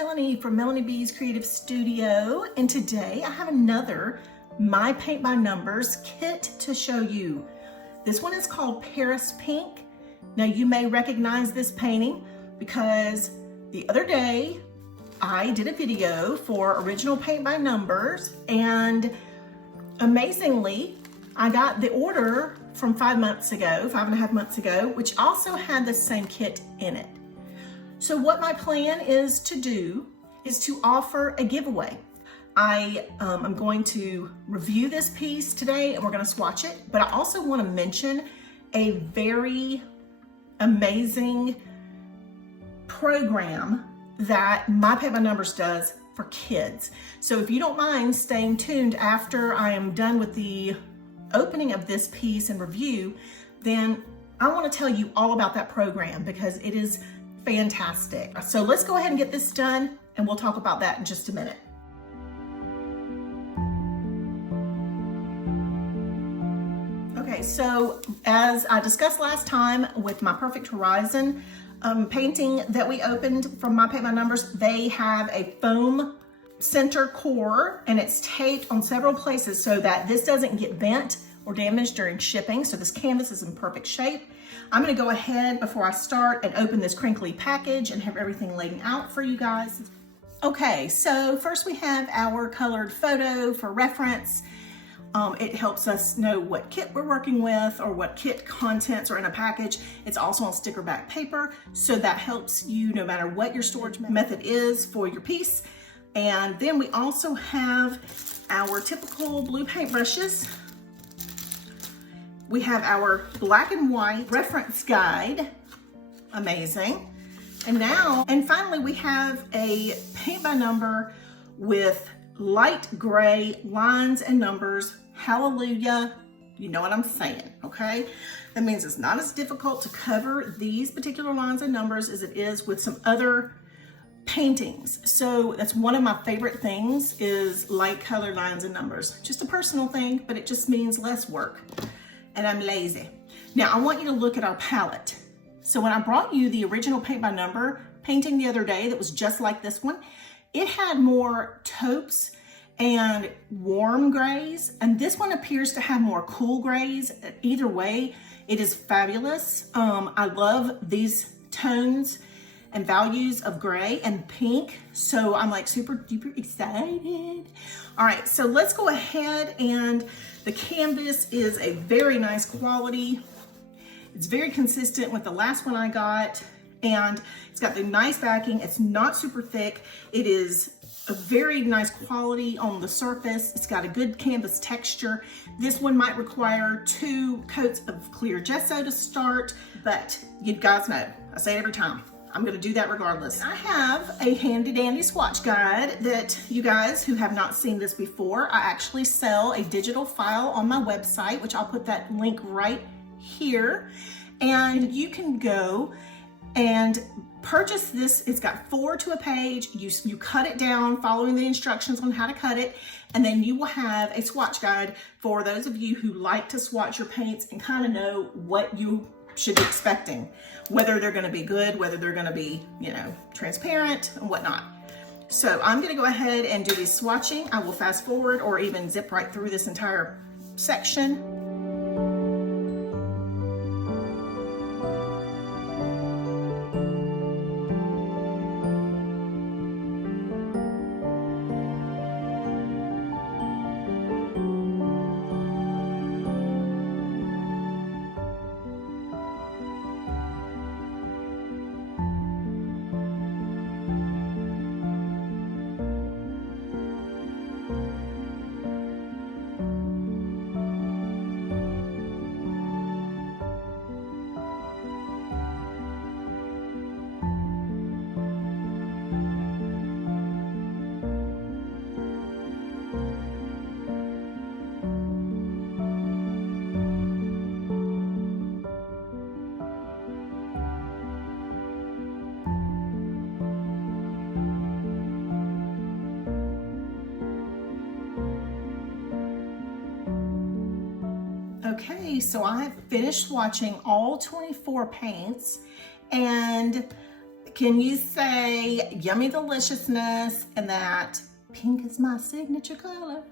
Melanie from Melanie B's Creative Studio, and today I have another My Paint by Numbers kit to show you. This one is called Paris Pink. Now you may recognize this painting because the other day I did a video for Original Paint by Numbers, and amazingly I got the order from 5.5 months ago, which also had the same kit in it. So what my plan is to do is to offer a giveaway. I am going to review this piece today and we're going to swatch it, but I also want to mention a very amazing program that My Paint by Numbers does for kids. So if you don't mind staying tuned after I am done with the opening of this piece and review, then I want to tell you all about that program because it is fantastic. So let's go ahead and get this done and we'll talk about that in just a minute. Okay, so as I discussed last time with my Perfect Horizon painting that we opened from My Paint by Numbers, they have a foam center core and it's taped on several places so that this doesn't get bent or damaged during shipping. So this canvas is in perfect shape. I'm gonna go ahead before I start and open this crinkly package and have everything laid out for you guys. Okay, so first we have our colored photo for reference. It helps us know what kit we're working with or what kit contents are in a package. It's also on sticker back paper, so that helps you no matter what your storage method is for your piece. And then we also have our typical blue paint brushes. We have our black and white reference guide, amazing. And finally we have a paint by number with light gray lines and numbers. Hallelujah, you know what I'm saying, okay? That means it's not as difficult to cover these particular lines and numbers as it is with some other paintings. So that's one of my favorite things is light colored lines and numbers. Just a personal thing, but it just means less work. And I'm lazy. Now I want you to look at our palette. So when I brought you the Original Paint by Number painting the other day that was just like this one, it had more taupes and warm grays, and this one appears to have more cool grays. Either way, it is fabulous. I love these tones and values of gray and pink, so I'm like super duper excited. All right, so let's go ahead, and the canvas is a very nice quality. It's very consistent with the last one I got, and it's got the nice backing. It's not super thick. It is a very nice quality on the surface. It's got a good canvas texture. This one might require 2 coats of clear gesso to start, but you guys know, I say it every time, I'm gonna do that regardless. I have a handy dandy swatch guide that you guys who have not seen this before, I actually sell a digital file on my website, which I'll put that link right here. And you can go and purchase this. It's got 4 to a page. You cut it down following the instructions on how to cut it, and then you will have a swatch guide for those of you who like to swatch your paints and kind of know what you should be expecting, whether they're going to be good, whether they're going to be, you know, transparent and whatnot. So I'm going to go ahead and do the swatching. I will fast forward or even zip right through this entire section. Okay, so I have finished swatching all 24 paints, and Can you say yummy deliciousness and that pink is my signature color?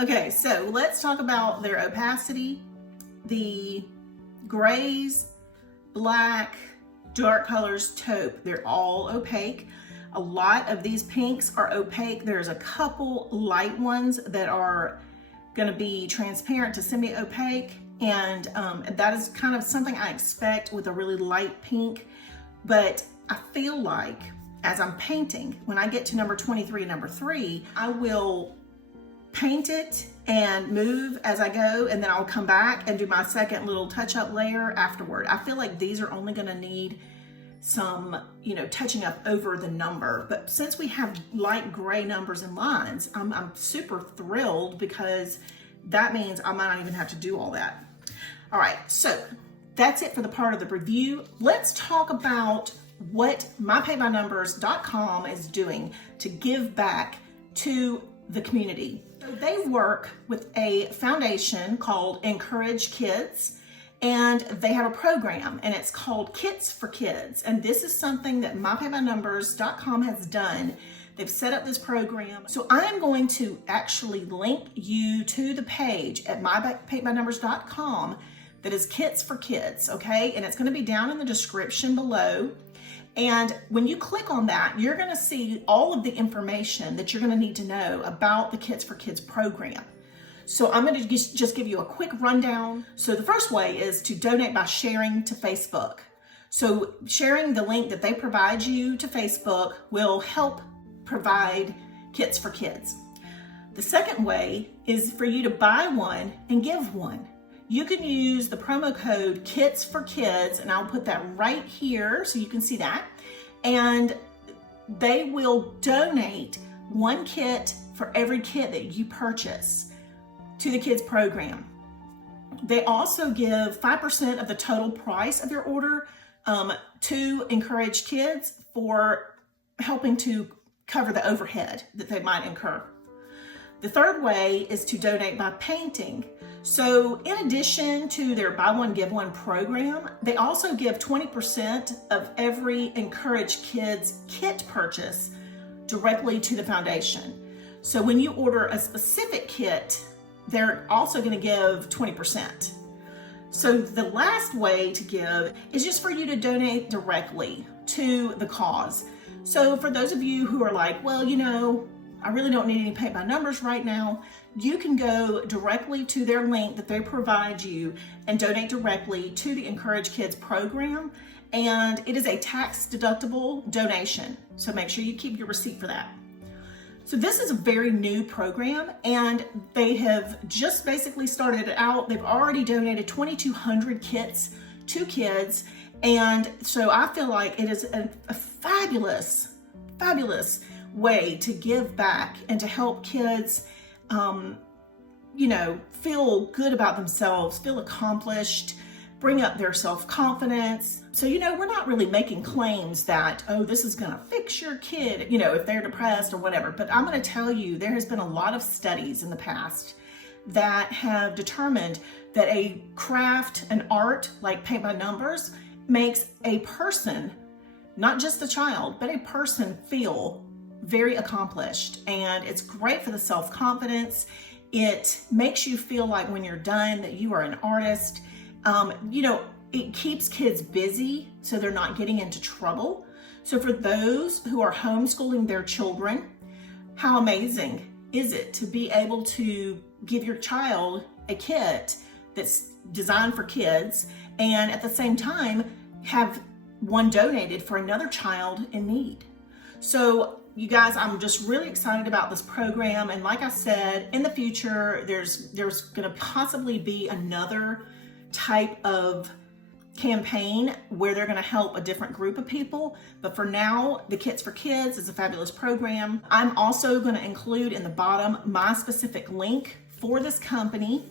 Okay, so let's talk about their opacity. The grays, black, dark colors, taupe, they're all opaque. A lot of these pinks are opaque. There's a couple light ones that are gonna be transparent to semi-opaque, and that is kind of something I expect with a really light pink. But I feel like as I'm painting, when I get to number 23 and number 3, I will paint it and move as I go, and then I'll come back and do my second little touch-up layer afterward. I feel like these are only gonna need some, touching up over the number. But since we have light gray numbers and lines, I'm super thrilled, because that means I might not even have to do all that. All right, so that's it for the part of the review. Let's talk about what mypaintbynumbers.com is doing to give back to the community. So they work with a foundation called KITS4KIDS, and they have a program, and it's called KITS4KIDS. And this is something that mypaintbynumbers.com has done. They've set up this program. So I am going to actually link you to the page at mypaintbynumbers.com that is KITS4KIDS, okay? And it's gonna be down in the description below. And when you click on that, you're gonna see all of the information that you're gonna need to know about the KITS4KIDS program. So I'm gonna just give you a quick rundown. So the first way is to donate by sharing to Facebook. So sharing the link that they provide you to Facebook will help provide KITS4KIDS. The second way is for you to buy one and give one. You can use the promo code KITS4KIDS, and I'll put that right here so you can see that. And they will donate one kit for every kit that you purchase to the kids program. They also give 5% of the total price of your order to Encourage Kids for helping to cover the overhead that they might incur. The third way is to donate by painting. So in addition to their buy one, give one program, they also give 20% of every Encourage Kids kit purchase directly to the foundation. So when you order a specific kit, they're also going to give 20%. So the last way to give is just for you to donate directly to the cause. So for those of you who are like, well, I really don't need any paint by numbers right now, you can go directly to their link that they provide you and donate directly to the Encourage Kids program. And it is a tax deductible donation. So make sure you keep your receipt for that. So this is a very new program, and they have just basically started it out. They've already donated 2,200 kits to kids. And so I feel like it is a fabulous, fabulous way to give back and to help kids, feel good about themselves, feel accomplished, bring up their self-confidence. So, we're not really making claims that, oh, this is gonna fix your kid, if they're depressed or whatever. But I'm gonna tell you, there has been a lot of studies in the past that have determined that a craft, an art like paint by numbers, makes a person, not just a child, but a person feel very accomplished. And it's great for the self-confidence. It makes you feel like when you're done that you are an artist. It keeps kids busy so they're not getting into trouble. So for those who are homeschooling their children, how amazing is it to be able to give your child a kit that's designed for kids, and at the same time have one donated for another child in need. So you guys, I'm just really excited about this program. And like I said, in the future, there's going to possibly be another type of campaign where they're going to help a different group of people. But for now, the KITS4KIDS is a fabulous program. I'm also going to include in the bottom my specific link for this company.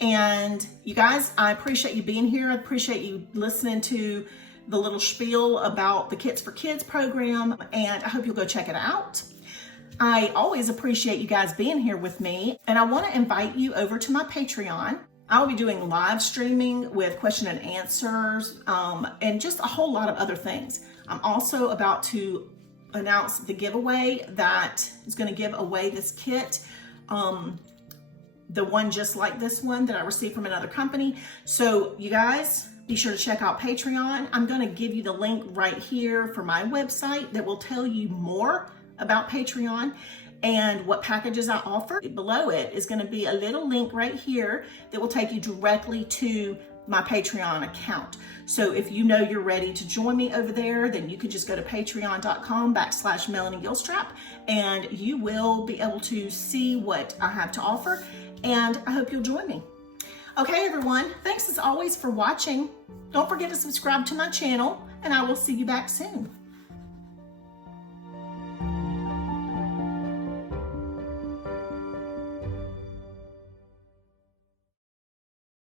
And you guys, I appreciate you being here. I appreciate you listening to the little spiel about the KITS4KIDS program, and I hope you'll go check it out. I always appreciate you guys being here with me, and I want to invite you over to my Patreon. I'll be doing live streaming with question and answers and just a whole lot of other things. I'm also about to announce the giveaway that is going to give away this kit. The one just like this one that I received from another company. So you guys, be sure to check out Patreon. I'm going to give you the link right here for my website that will tell you more about Patreon and what packages I offer. Below it is going to be a little link right here that will take you directly to my Patreon account. So if you know you're ready to join me over there, then you could just go to patreon.com/Melanie Gilstrap and you will be able to see what I have to offer. And I hope you'll join me. Okay, everyone, thanks as always for watching. Don't forget to subscribe to my channel, and I will see you back soon.